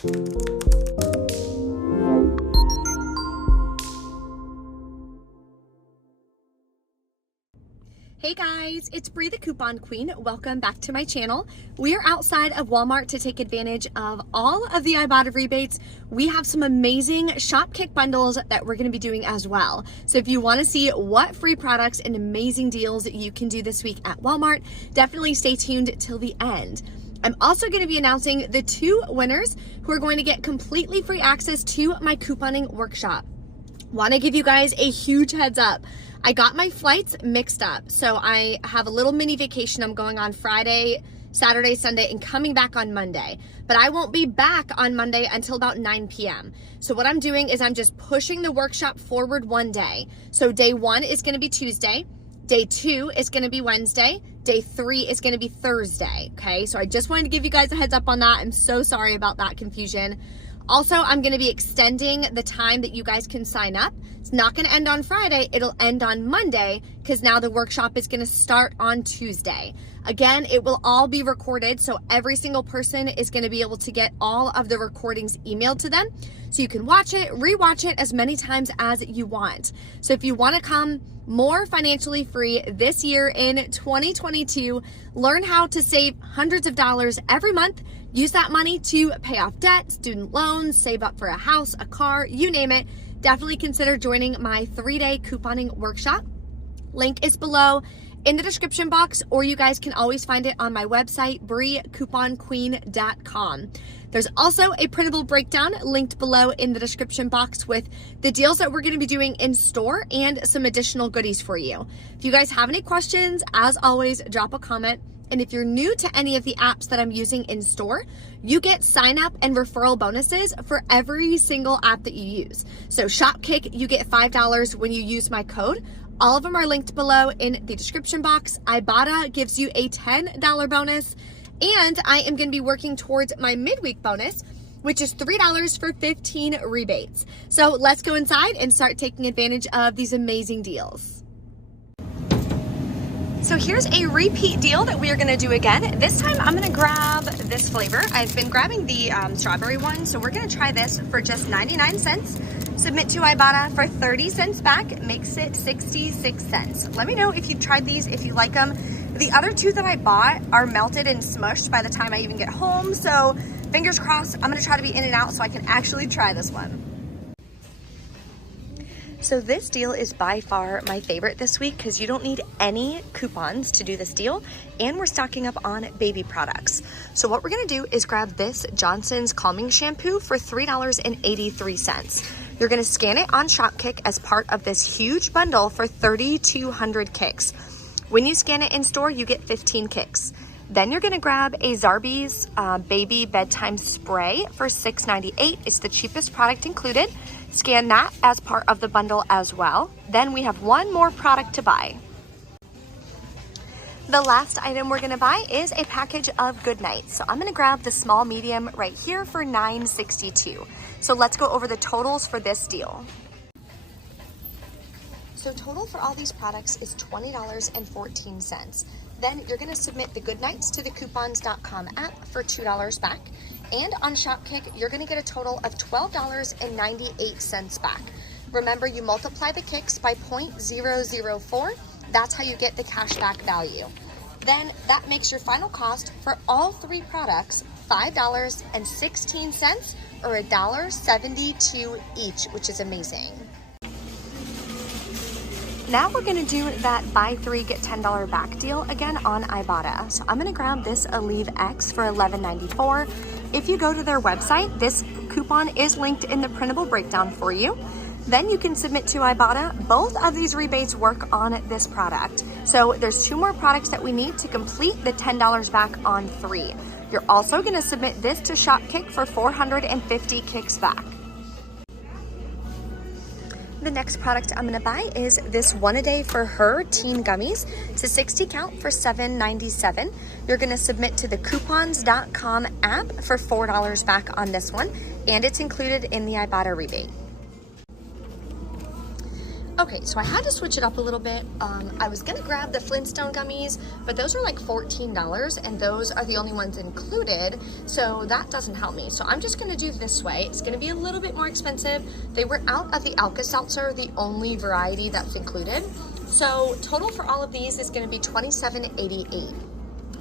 Hey guys, it's Bree the Coupon Queen. Welcome back to my channel. We are outside of Walmart to take advantage of all of the Ibotta rebates. We have some amazing Shopkick bundles that we're going to be doing as well. So if you want to see what free products and amazing deals you can do this week at Walmart, definitely stay tuned till the end. I'm also going to be announcing the 2 winners who are going to get completely free access to my couponing workshop. Want to give you guys a huge heads up. I got my flights mixed up. So I have a little mini vacation I'm going on Friday, Saturday, Sunday, and coming back on Monday. But I won't be back on Monday until about 9 p.m. So what I'm doing is I'm just pushing the workshop forward one day. So day 1 is going to be Tuesday. Day 2 is going to be Wednesday. Day 3 is going to be Thursday. Okay, so I just wanted to give you guys a heads up on that. I'm so sorry about that confusion. Also, I'm going to be extending the time that you guys can sign up. It's not going to end on Friday. It'll end on Monday because now the workshop is going to start on Tuesday. Again, it will all be recorded, so every single person is going to be able to get all of the recordings emailed to them. So you can watch it, rewatch it as many times as you want. So if you want to come more financially free this year in 2022, learn how to save hundreds of dollars every month. Use that money to pay off debt, student loans, save up for a house, a car, you name it. Definitely consider joining my 3-day couponing workshop. Link is below in the description box, or you guys can always find it on my website, breecouponqueen.com. There's also a printable breakdown linked below in the description box with the deals that we're going to be doing in store and some additional goodies for you. If you guys have any questions, as always, drop a comment. And if you're new to any of the apps that I'm using in store, you get sign up and referral bonuses for every single app that you use. So Shopkick, you get $5 when you use my code. All of them are linked below in the description box. Ibotta gives you a $10 bonus. And I am going to be working towards my midweek bonus, which is $3 for 15 rebates. So let's go inside and start taking advantage of these amazing deals. So here's a repeat deal that we are going to do again. This time I'm going to grab this flavor. I've been grabbing the strawberry one, so we're going to try this for just 99 cents. Submit to Ibotta for 30 cents back, makes it 66 cents. Let me know if you've tried these, if you like them. The other 2 that I bought are melted and smushed by the time I even get home, so fingers crossed, I'm going to try to be in and out so I can actually try this one. So this deal is by far my favorite this week because you don't need any coupons to do this deal, and we're stocking up on baby products. So what we're going to do is grab this Johnson's Calming Shampoo for $3.83. You're going to scan it on Shopkick as part of this huge bundle for 3,200 kicks. When you scan it in store, you get 15 kicks. Then you're going to grab a Zarbee's Baby Bedtime Spray for $6.98. It's the cheapest product included. Scan that as part of the bundle as well. Then we have one more product to buy. The last item we're going to buy is a package of Goodnight. So I'm going to grab the small medium right here for $9.62. So let's go over the totals for this deal. So total for all these products is $20.14. Then you're going to submit the Goodnights to the coupons.com app for $2 back. And on Shopkick, you're going to get a total of $12.98 back. Remember, you multiply the kicks by 0.004. That's how you get the cashback value. Then that makes your final cost for all 3 products $5.16 or $1.72 each, which is amazing. Now we're going to do that buy 3 get $10 back deal again on Ibotta. So I'm going to grab this Aleve X for $11.94. If you go to their website, this coupon is linked in the printable breakdown for you. Then you can submit to Ibotta. Both of these rebates work on this product. So there's 2 more products that we need to complete the $10 back on 3. You're also going to submit this to Shopkick for 450 kicks back. The next product I'm going to buy is this One A Day for Her Teen Gummies. It's a 60 count for $7.97. You're going to submit to the coupons.com app for $4 back on this one, and it's included in the Ibotta rebate. Okay, so I had to switch it up a little bit. I was gonna grab the Flintstone Gummies, but those are like $14 and those are the only ones included, so that doesn't help me. So I'm just gonna do this way. It's gonna be a little bit more expensive. They were out of the Alka-Seltzer, the only variety that's included. So total for all of these is gonna be $27.88.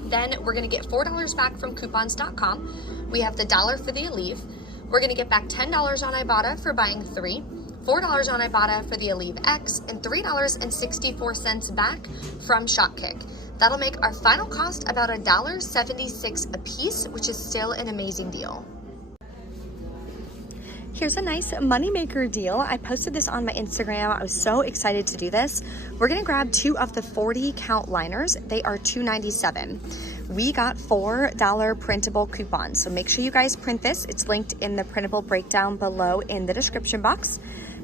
Then we're gonna get $4 back from coupons.com. We have the $1 for the Aleve. We're gonna get back $10 on Ibotta for buying 3. $4 on Ibotta for the Aleve X, and $3.64 back from Shopkick. That'll make our final cost about $1.76 a piece, which is still an amazing deal. Here's a nice moneymaker deal. I posted this on my Instagram. I was so excited to do this. We're gonna grab 2 of the 40 count liners. They are $2.97. We got $4 printable coupons, so make sure you guys print this. It's linked in the printable breakdown below in the description box.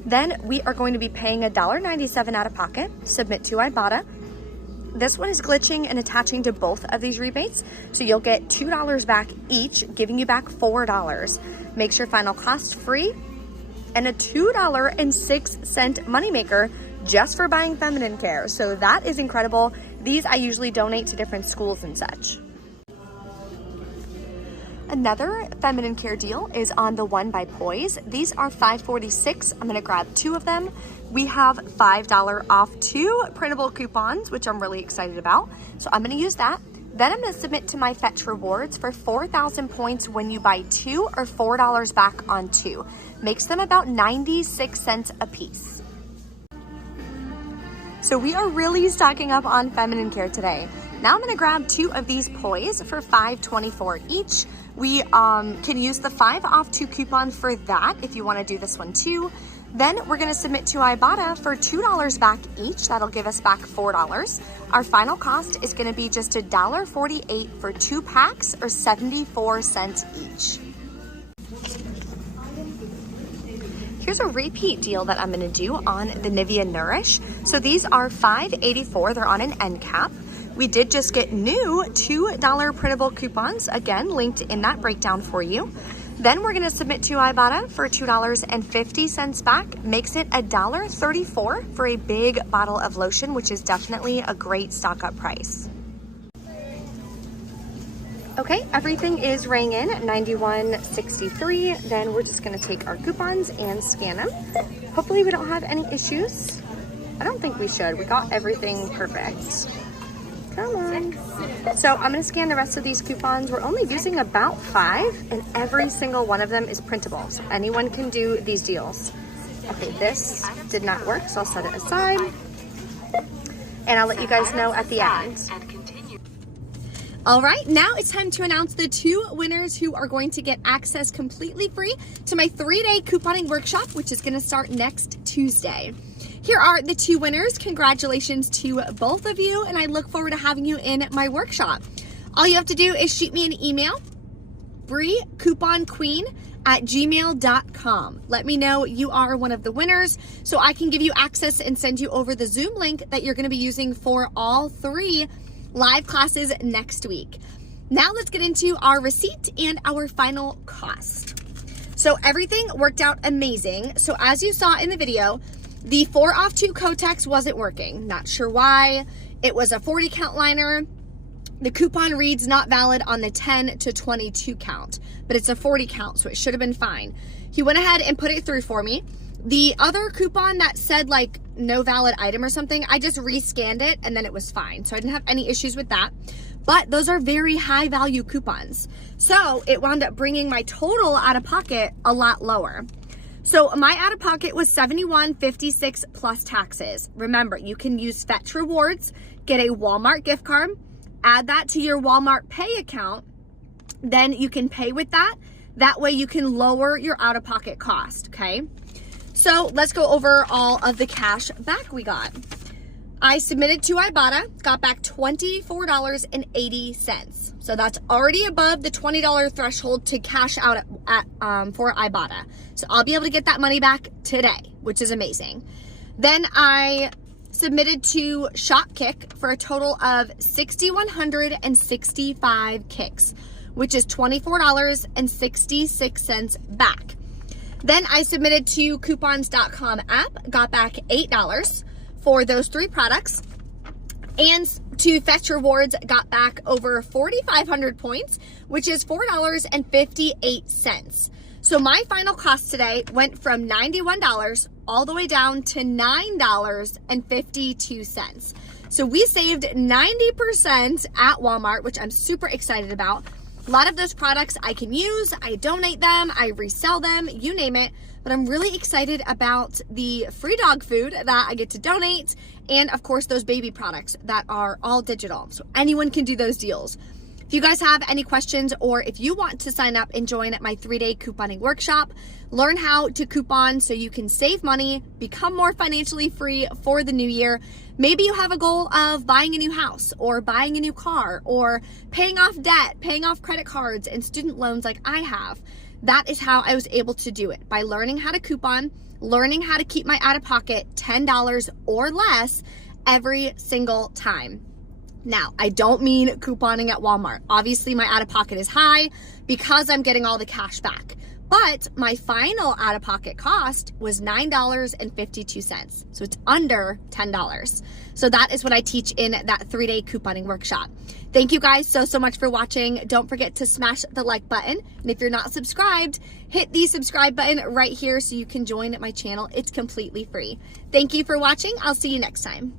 Then we are going to be paying $1.97 out of pocket, submit to Ibotta. This one is glitching and attaching to both of these rebates, so you'll get $2 back each, giving you back $4. Makes your final cost free, and a $2.06 moneymaker just for buying feminine care. So that is incredible. These I usually donate to different schools and such. Another feminine care deal is on the One by Poise. These are $5.46. I'm gonna grab 2 of them. We have $5 off 2 printable coupons, which I'm really excited about. So I'm gonna use that. Then I'm gonna submit to my Fetch Rewards for 4,000 points when you buy 2 or $4 back on 2. Makes them about 96 cents a piece. So we are really stocking up on feminine care today. Now I'm gonna grab 2 of these Poise for $5.24 each. We can use the 5 off 2 coupon for that if you wanna do this one too. Then we're gonna submit to Ibotta for $2 back each. That'll give us back $4. Our final cost is gonna be just $1.48 for 2 packs or 74 cents each. Here's a repeat deal that I'm gonna do on the Nivea Nourish. So these are $5.84, they're on an end cap. We did just get new $2 printable coupons, again, linked in that breakdown for you. Then we're gonna submit to Ibotta for $2.50 back, makes it $1.34 for a big bottle of lotion, which is definitely a great stock up price. Okay, everything is rang in at $91.63. Then we're just gonna take our coupons and scan them. Hopefully we don't have any issues. I don't think we should. We got everything perfect. Come on. So I'm gonna scan the rest of these coupons. We're only using about 5 and every single one of them is printable. So anyone can do these deals. Okay, this did not work, so I'll set it aside. And I'll let you guys know at the end. All right, now it's time to announce the 2 winners who are going to get access completely free to my 3-day couponing workshop, which is gonna start next Tuesday. Here are the 2 winners. Congratulations to both of you, and I look forward to having you in my workshop. All you have to do is shoot me an email, briecouponqueen@gmail.com. Let me know you are one of the winners so I can give you access and send you over the Zoom link that you're gonna be using for all 3 live classes next week. Now let's get into our receipt and our final cost. So everything worked out amazing. So as you saw in the video, the 4 off 2 Kotex wasn't working. Not sure why. It was a 40 count liner. The coupon reads not valid on the 10 to 22 count, but it's a 40 count, so it should have been fine. He went ahead and put it through for me. The other coupon that said like no valid item or something, I just rescanned it and then it was fine. So I didn't have any issues with that. But those are very high value coupons. So it wound up bringing my total out of pocket a lot lower. So my out of pocket was $71.56 plus taxes. Remember, you can use Fetch Rewards, get a Walmart gift card, add that to your Walmart Pay account, then you can pay with that. That way you can lower your out of pocket cost, okay? So let's go over all of the cash back we got. I submitted to Ibotta, got back $24.80. So that's already above the $20 threshold to cash out for Ibotta. So I'll be able to get that money back today, which is amazing. Then I submitted to Shopkick for a total of 6,165 kicks, which is $24.66 back. Then I submitted to coupons.com app, got back $8 for those 3 products. And to Fetch Rewards, got back over 4,500 points, which is $4.58. So my final cost today went from $91 all the way down to $9.52. So we saved 90% at Walmart, which I'm super excited about. A lot of those products I can use, I donate them, I resell them, you name it. But I'm really excited about the free dog food that I get to donate, and of course those baby products that are all digital. So anyone can do those deals. If you guys have any questions, or if you want to sign up and join my 3-day couponing workshop, learn how to coupon so you can save money, become more financially free for the new year. Maybe you have a goal of buying a new house or buying a new car or paying off debt, paying off credit cards and student loans like I have. That is how I was able to do it, by learning how to coupon, learning how to keep my out-of-pocket $10 or less every single time. Now, I don't mean couponing at Walmart. Obviously, my out-of-pocket is high because I'm getting all the cash back. But my final out-of-pocket cost was $9.52. So it's under $10. So that is what I teach in that 3-day couponing workshop. Thank you guys so much for watching. Don't forget to smash the like button. And if you're not subscribed, hit the subscribe button right here so you can join my channel. It's completely free. Thank you for watching. I'll see you next time.